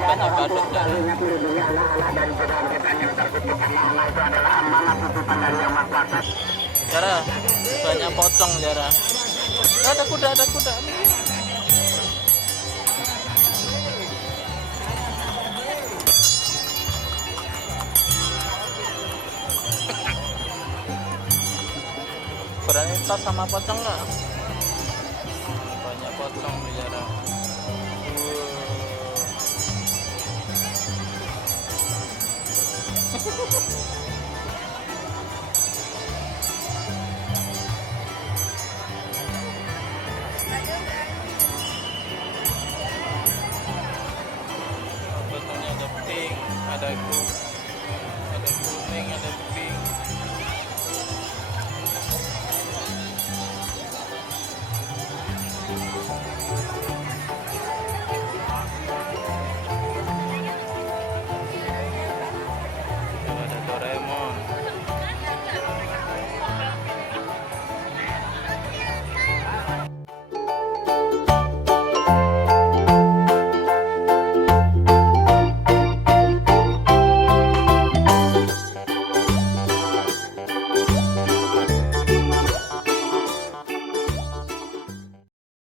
banyak badut Jara. Jara, banyak pocong Jara. Ada kuda, ada kuda. Berani tas sama pocong nggak? Banyak pocong di Jara. Pocongnya ada pink, ada